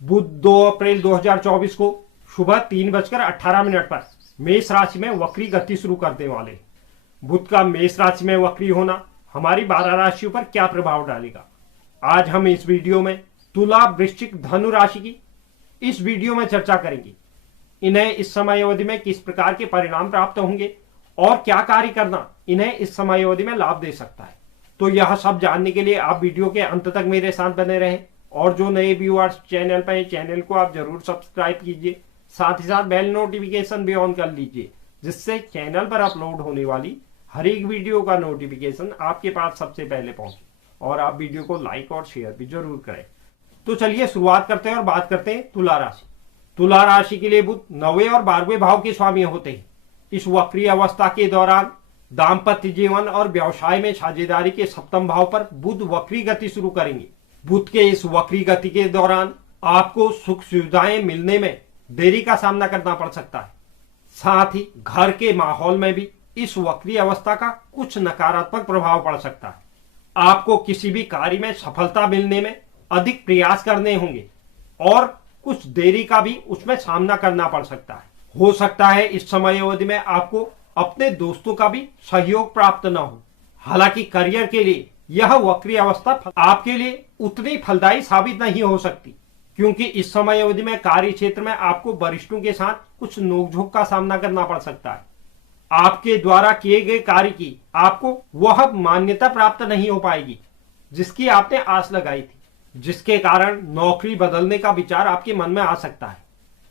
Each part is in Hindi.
बुध 2 अप्रैल 2024 को सुबह 3:18 पर मेष राशि में वक्री गति शुरू करने वाले। बुध का मेष राशि में वक्री होना हमारी 12 राशियों पर क्या प्रभाव डालेगा, आज हम इस वीडियो में तुला, वृश्चिक, धनु राशि की इस वीडियो में चर्चा करेंगे। इन्हें इस समय अवधि में किस प्रकार के परिणाम प्राप्त होंगे और क्या कार्य करना इन्हें इस समय अवधि में लाभ दे सकता है। तो यह सब जानने के लिए आप वीडियो के अंत तक मेरे साथ बने रहें और जो नए व्यूअर्स चैनल पर हैं, चैनल को आप जरूर सब्सक्राइब कीजिए, साथ ही साथ बेल नोटिफिकेशन भी ऑन कर लीजिए, जिससे चैनल पर अपलोड होने वाली हर एक वीडियो का नोटिफिकेशन आपके पास सबसे पहले पहुंचे। और आप वीडियो को लाइक और शेयर भी जरूर करें। तो चलिए शुरुआत करते हैं और बात करते हैं तुला राशि। तुला राशि के लिए बुध 9वें और 12वें भाव के स्वामी होते हैं। इस वक्री अवस्था के दौरान दाम्पत्य जीवन और व्यवसाय में साझेदारी के 7वें भाव पर बुध वक्री गति शुरू करेंगे। बुध के इस वक्री गति के दौरान आपको सुख सुविधाएं मिलने में देरी का सामना करना पड़ सकता है। साथ ही घर के माहौल में भी इस वक्री अवस्था का कुछ नकारात्मक प्रभाव पड़ सकता है। आपको किसी भी कार्य में सफलता मिलने में अधिक प्रयास करने होंगे और कुछ देरी का भी उसमें सामना करना पड़ सकता है। हो सकता है इस समय अवधि में आपको अपने दोस्तों का भी सहयोग प्राप्त न हो। हालांकि करियर के लिए यह वक्री अवस्था आपके लिए उतनी फलदायी साबित नहीं हो सकती, क्योंकि इस समय अवधि में कार्य क्षेत्र में आपको वरिष्ठों के साथ कुछ नोकझोंक का सामना करना पड़ सकता है। आपके द्वारा किए गए कार्य की आपको वह मान्यता प्राप्त नहीं हो पाएगी जिसकी आपने आस लगाई थी, जिसके कारण नौकरी बदलने का विचार आपके मन में आ सकता है।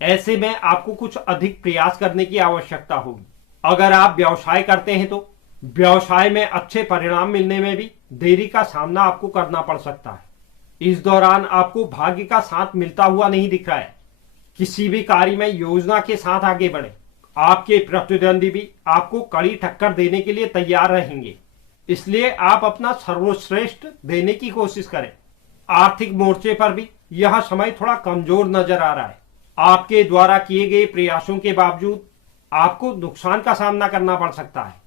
ऐसे में आपको कुछ अधिक प्रयास करने की आवश्यकता होगी। अगर आप व्यवसाय करते हैं तो व्यवसाय में अच्छे परिणाम मिलने में भी देरी का सामना आपको करना पड़ सकता है। इस दौरान आपको भाग्य का साथ मिलता हुआ नहीं दिख रहा है। किसी भी कार्य में योजना के साथ आगे बढ़े। आपके प्रतिद्वंदी भी आपको कड़ी टक्कर देने के लिए तैयार रहेंगे, इसलिए आप अपना सर्वश्रेष्ठ देने की कोशिश करें। आर्थिक मोर्चे पर भी यह समय थोड़ा कमजोर नजर आ रहा है। आपके द्वारा किए गए प्रयासों के बावजूद आपको नुकसान का सामना करना पड़ सकता है।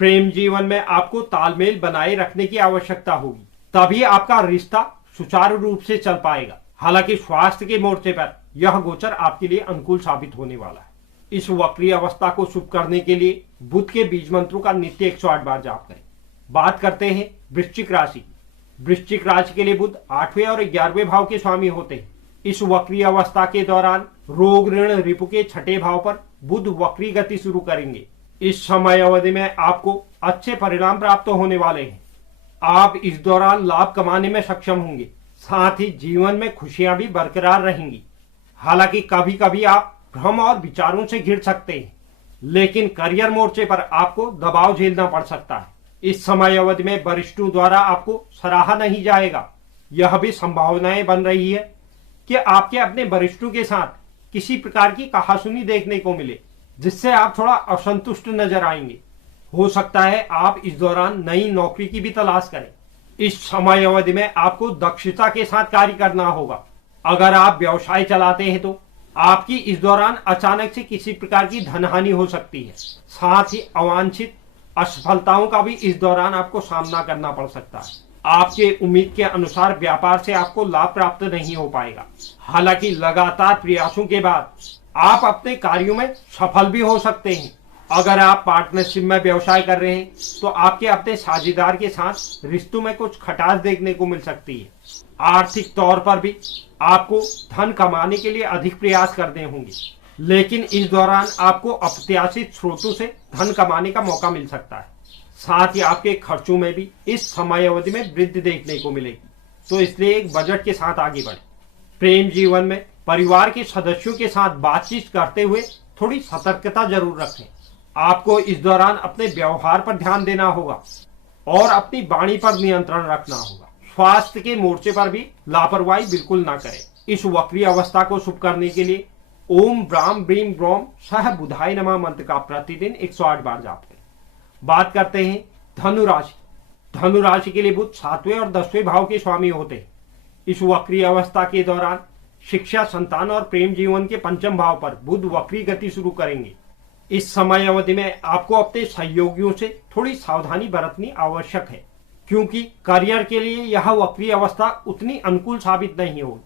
प्रेम जीवन में आपको तालमेल बनाए रखने की आवश्यकता होगी, तभी आपका रिश्ता सुचारू रूप से चल पाएगा। हालांकि स्वास्थ्य के मोर्चे पर यह गोचर आपके लिए अनुकूल साबित होने वाला है। इस वक्री अवस्था को शुभ करने के लिए बुध के बीज मंत्रों का नित्य 108 बार जाप करें। बात करते हैं वृश्चिक राशि की। वृश्चिक राशि के लिए बुध 8वें और 11वें भाव के स्वामी होते हैं। इस वक्री अवस्था के दौरान रोग, ऋण, रिपु के 6ठे भाव पर बुध वक्री गति शुरू करेंगे। इस समय अवधि में आपको अच्छे परिणाम प्राप्त होने वाले हैं। आप इस दौरान लाभ कमाने में सक्षम होंगे, साथ ही जीवन में खुशियां भी बरकरार रहेंगी। हालांकि कभी कभी आप भ्रम और विचारों से घिर सकते हैं, लेकिन करियर मोर्चे पर आपको दबाव झेलना पड़ सकता है। इस समय अवधि में वरिष्ठों द्वारा आपको सराहा नहीं जाएगा। यह भी संभावनाएं बन रही है कि आपके अपने वरिष्ठों के साथ किसी प्रकार की कहासुनी देखने को मिले, जिससे आप थोड़ा असंतुष्ट नजर आएंगे। हो सकता है आप इस दौरान नई नौकरी की भी तलाश करें। इस समय अवधि में आपको दक्षता के साथ कार्य करना होगा। अगर आप व्यवसाय चलाते हैं तो आपकी इस दौरान अचानक से किसी प्रकार की धनहानि हो सकती है। साथ ही अवांछित असफलताओं का भी इस दौरान आपको सामना करना पड़ सकता है। आपके उम्मीद के अनुसार व्यापार से आपको लाभ प्राप्त नहीं हो पाएगा। हालांकि लगातार प्रयासों के बाद आप अपने कार्यों में सफल भी हो सकते हैं। अगर आप पार्टनरशिप में व्यवसाय कर रहे हैं तो आपके अपने साझेदार के साथ रिश्तों में कुछ खटास देखने को मिल सकती है। आर्थिक तौर पर भी आपको धन कमाने के लिए अधिक प्रयास करने होंगे, लेकिन इस दौरान आपको अप्रत्याशित स्रोतों से धन कमाने का मौका मिल सकता है। साथ ही आपके खर्चों में भी इस समय अवधि में वृद्धि देखने को मिलेगी, तो इसलिए एक बजट के साथ आगे बढ़े। प्रेम जीवन में परिवार के सदस्यों के साथ बातचीत करते हुए थोड़ी सतर्कता जरूर रखें। आपको इस दौरान अपने व्यवहार पर ध्यान देना होगा और अपनी वाणी पर नियंत्रण रखना होगा। स्वास्थ्य के मोर्चे पर भी लापरवाही बिल्कुल ना करें। इस वक्री अवस्था को शुभ करने के लिए ओम ब्राम ब्रीम ब्रोम सह बुधाय नमः मंत्र का प्रतिदिन 108 बार जाप करें। बात करते हैं धनु राशि। धनु राशि के लिए बुध 7वें और 10वें भाव के स्वामी होते हैं। इस वक्री अवस्था के दौरान शिक्षा, संतान और प्रेम जीवन के 5वें भाव पर बुध वक्री गति शुरू करेंगे। इस समय अवधि में आपको अपने सहयोगियों से थोड़ी सावधानी बरतनी आवश्यक है, क्योंकि करियर के लिए यह वक्री अवस्था उतनी अनुकूल साबित नहीं होगी।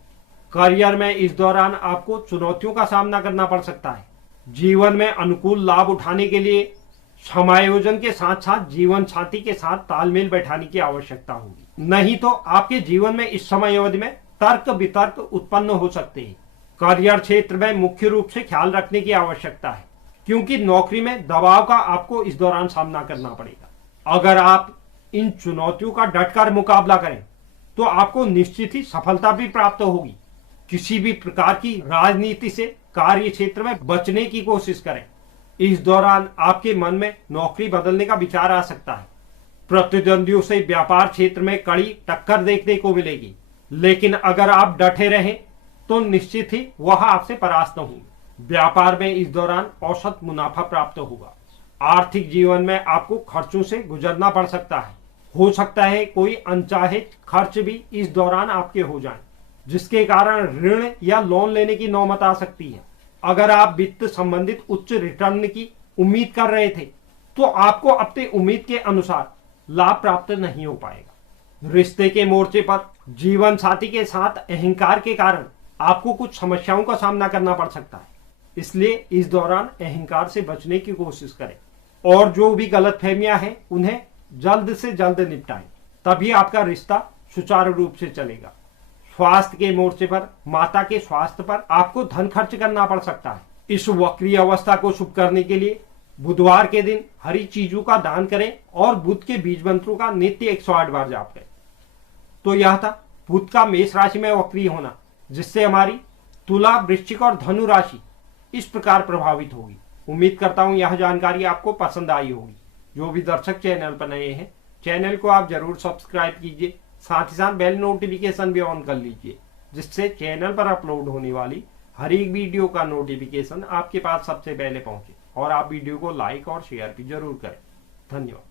करियर में इस दौरान आपको चुनौतियों का सामना करना पड़ सकता है। जीवन में अनुकूल लाभ उठाने के लिए समायोजन के साथ साथ जीवन साथी के साथ तालमेल बैठाने की आवश्यकता होगी, नहीं तो आपके जीवन में इस समय अवधि में तर्क वितर्क उत्पन्न हो सकते हैं। करियर क्षेत्र में मुख्य रूप से ख्याल रखने की आवश्यकता है, क्योंकि नौकरी में दबाव का आपको इस दौरान सामना करना पड़ेगा। अगर आप इन चुनौतियों का डटकर मुकाबला करें तो आपको निश्चित ही सफलता भी प्राप्त होगी। किसी भी प्रकार की राजनीति से कार्य क्षेत्र में बचने की कोशिश करें। इस दौरान आपके मन में नौकरी बदलने का विचार आ सकता है। प्रतिद्वंदियों से व्यापार क्षेत्र में कड़ी टक्कर देखने को मिलेगी, लेकिन अगर आप डटे रहें तो निश्चित ही वह आपसे परास्त होंगे। व्यापार में इस दौरान औसत मुनाफा प्राप्त होगा। आर्थिक जीवन में आपको खर्चों से गुजरना पड़ सकता है। हो सकता है कोई अनचाहे खर्च भी इस दौरान आपके हो जाएं, जिसके कारण ऋण या लोन लेने की नौबत आ सकती है। अगर आप वित्त संबंधित उच्च रिटर्न की उम्मीद कर रहे थे तो आपको अपनी उम्मीद के अनुसार लाभ प्राप्त नहीं हो पाएगा। रिश्ते के मोर्चे पर जीवन साथी के साथ अहंकार के कारण आपको कुछ समस्याओं का सामना करना पड़ सकता है, इसलिए इस दौरान अहंकार से बचने की कोशिश करें और जो भी गलतफहमियां हैं उन्हें जल्द से जल्द निपटाएं, तभी आपका रिश्ता सुचारू रूप से चलेगा। स्वास्थ्य के मोर्चे पर माता के स्वास्थ्य पर आपको धन खर्च करना पड़ सकता है। इस वक्री अवस्था को शुभ करने के लिए बुधवार के दिन हरी चीजों का दान करें और बुध के बीज मंत्रों का नित्य 108 बार जाप करें। तो यह था बुध का मेष राशि में वक्री होना, जिससे हमारी तुला, वृश्चिक और धनु राशि इस प्रकार प्रभावित होगी। उम्मीद करता हूं यह जानकारी आपको पसंद आई होगी। जो भी दर्शक चैनल पर नए हैं, चैनल को आप जरूर सब्सक्राइब कीजिए, साथ ही साथ बेल नोटिफिकेशन भी ऑन कर लीजिए, जिससे चैनल पर अपलोड होने वाली हर एक वीडियो का नोटिफिकेशन आपके पास सबसे पहले पहुंचे। और आप वीडियो को लाइक और शेयर भी जरूर करें। धन्यवाद।